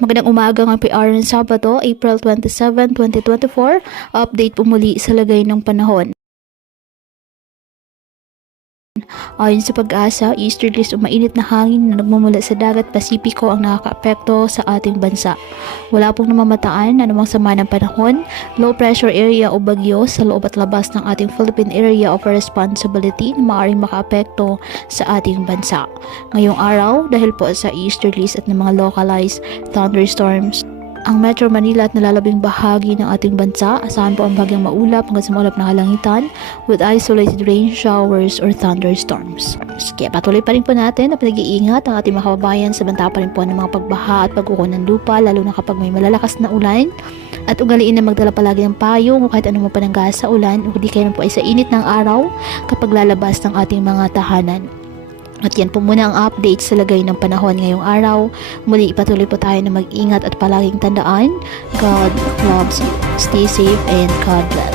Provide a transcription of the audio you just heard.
Magandang umaga ng PR ng Sabado, April 27, 2024. Update po muli sa lagay ng panahon. Ayon sa Pag-asa, easterlies o mainit na hangin na nagmumula sa dagat Pasipiko ang nakakaapekto sa ating bansa. Wala pong namamataan na namang sama ng panahon, low pressure area o bagyo sa loob at labas ng ating Philippine Area of Responsibility na maaaring makaapekto sa ating bansa. Ngayong araw, dahil po sa easterlies at ng mga localized thunderstorms, ang Metro Manila at nalalabing bahagi ng ating bansa, asahan po ang bagyang maulap hanggang sa maulap na kalangitan with isolated rain showers or thunderstorms. Kaya patuloy pa rin po natin na pinag-iingat ang ating mga kababayan sa banta pa rin po ng mga pagbaha at pagkuko ng lupa, lalo na kapag may malalakas na ulan. At ugaliin na magdala palagi ng payong o kahit anong mapanangga sa ulan o hindi kayo po ay sa init ng araw kapag lalabas ng ating mga tahanan. At yan po muna ang update sa lagay ng panahon ngayong araw. Muli patuloy po tayo na mag-ingat at palaging tandaan, God loves you. Stay safe and God bless.